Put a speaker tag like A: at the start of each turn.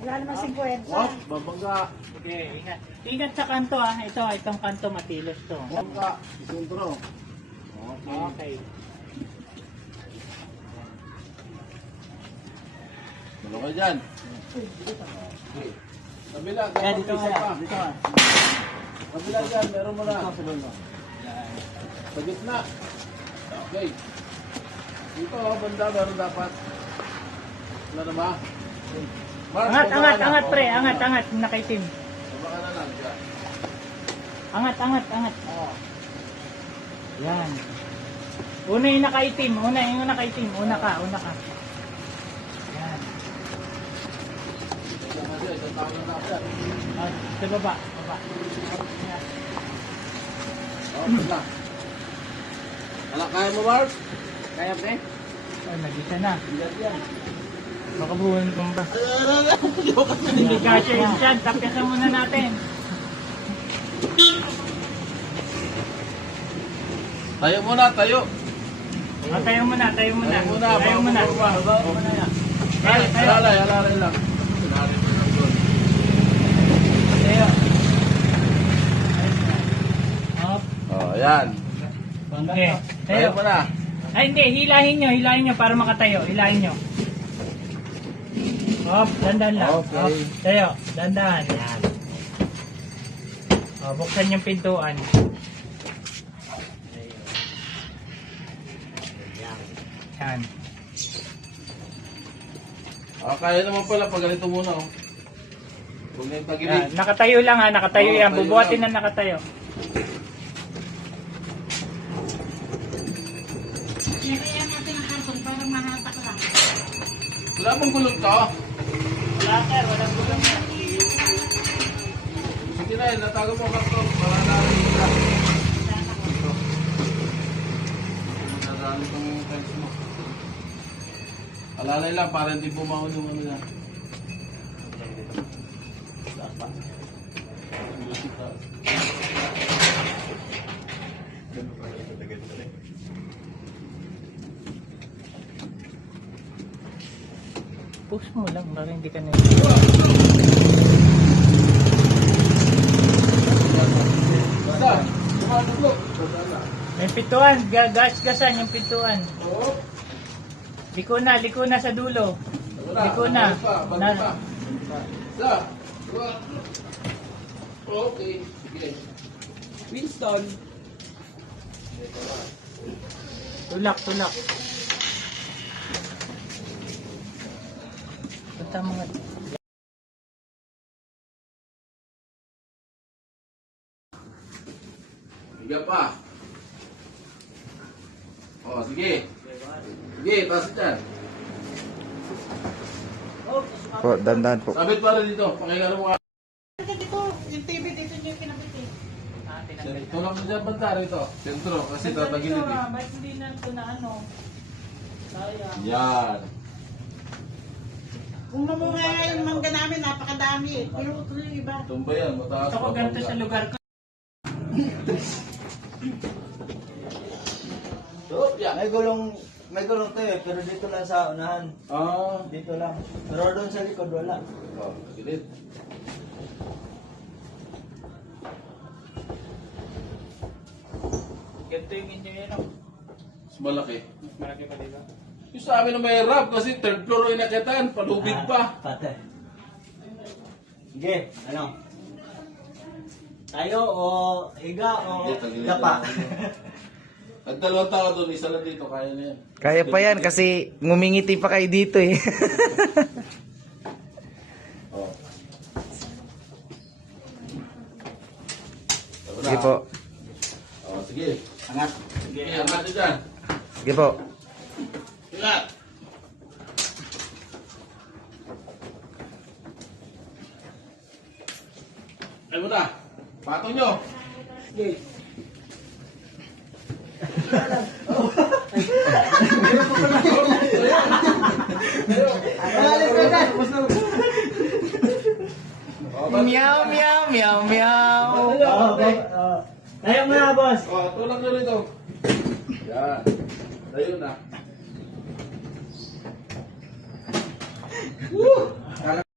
A: Wala naman 50.
B: Oh, babangga.
C: Okay, ingat. Ingat sa kanto ah. Itong kanto matilos to.
B: Babangga. Isuntro. Okay.
C: Okay.
B: Dalo kayo dyan. Okay. Kabila,
C: Kaya
B: dapat
C: dito
B: isa
C: nga.
B: pa.
C: Dito nga.
B: Kabila dyan, meron mo na.
C: Sa dulo.
B: Sa gitna. Okay. Dito, banda, meron dapat. Wala na ba? Mark,
C: Angat,
B: baba
C: angat,
B: ka na.
C: angat pre.
B: Baba
C: Angat,
B: ka na.
C: angat. Nakaitim.
B: Baba ka na lang. Dyan.
C: Angat, angat, angat. Yan. Una yung nakaitim. Una yung nakaitim. Una ka. Yan.
B: Dyan kasi, isang tao na dapat.
C: Ah, sa baba. Yan.
B: Oh, banda. Anak, kaya mo, Mark?
C: Kaya pre? Oh, nagisa na.
B: Dyan, dyan.
C: Baka buwan kong ba? Hindi kasya yun dyan. Tapyasan muna natin.
B: Tayo muna, tayo.
C: Ah, tayo muna. Tayo muna.
B: Baba muna yan.
C: Tayo.
B: Alalay lang. Sinari mo lang doon.
C: Tayo. Up.
B: Oh, ayan.
C: Okay.
B: Tayo
C: Tayo.
B: muna.
C: Ay, hindi. Hilahin nyo para makatayo. Hilahin nyo. Up. Dandan lang.
B: Okay.
C: Up. Tayo. Dandan. Yan. Oh, buksan yung pintuan. Yan.
B: Ah, kaya naman pala pag ganito muna, oh. Huwag na yung
C: Yan.
B: tagilid.
C: Nakatayo lang ha. Nakatayo
B: Oo,
C: yan.
B: tayo
C: Bubuhatin
B: lang.
C: na nakatayo.
A: Nilagyan natin ang karton para mahatak lang.
B: Wala pang gulong to.
C: Wala sir. Walang gulong yan.
B: Sige na, natago mo karto. Para narinig ka. Ito. Nagalit ang tiles mo. Alalay lang para hindi bumaon yung ano yan.
C: Push mo lang para hindi ka na.
B: Basta, tumatulog.
C: May pintuan. Gas-gasan yung pintuan.
B: Oo.
C: Liko na sa dulo. Liko na.
B: Balik pa. Isa. Dua. Okay. Sige. Winston.
C: Tulak. Punta mga.
B: Higa pa. Oh, sige. Sige, taas dyan.
D: Po, dandan po.
B: Sabit pa rin dito. Pakinggan mo ka.
A: Dito, yung TV dito niyo pinabit eh.
B: Tulak mo dyan banda rito. Sentro, kasi tatagilid eh.
C: Ba't hindi na ito na ano? Sayang.
B: Yan.
A: Kung mamunga yung mangga namin, napakadami eh. Tuloy yung iba.
B: Tumba yan, mataas
C: Ito ko ganito sa lugar ko.
B: Sarap yan.
D: May gulong to eh, pero dito lang sa unahan.
B: Ah.
D: Dito lang. Pero doon sa likod wala.
B: Oh, gilid.
C: Ganito yung inyo yan.
B: Mas malaki.
C: Mas malaki pa dito.
B: Yung sa amin na may rap kasi third floor yung inakitaan, palubig pa.
D: Pate. Sige, ano? Tayo o higa o
B: Hindi, tagilid
D: dapa?
B: lang. At dalawang tao doon, isa lang dito, kaya na yan.
E: Kaya pa yan kasi ngumingiti pa kayo dito eh.
B: Oh.
E: Sige po.
B: Oh, sige. Angat. Sige, angat nyo dyan.
E: Sige po.
B: Ingat. Ay mo na. Patong nyo.
C: Okay.
E: Meow, meow, meow, meow.
C: Tayo mga boss.
B: Oh, tulak nyo rito. Yan. Tayo na.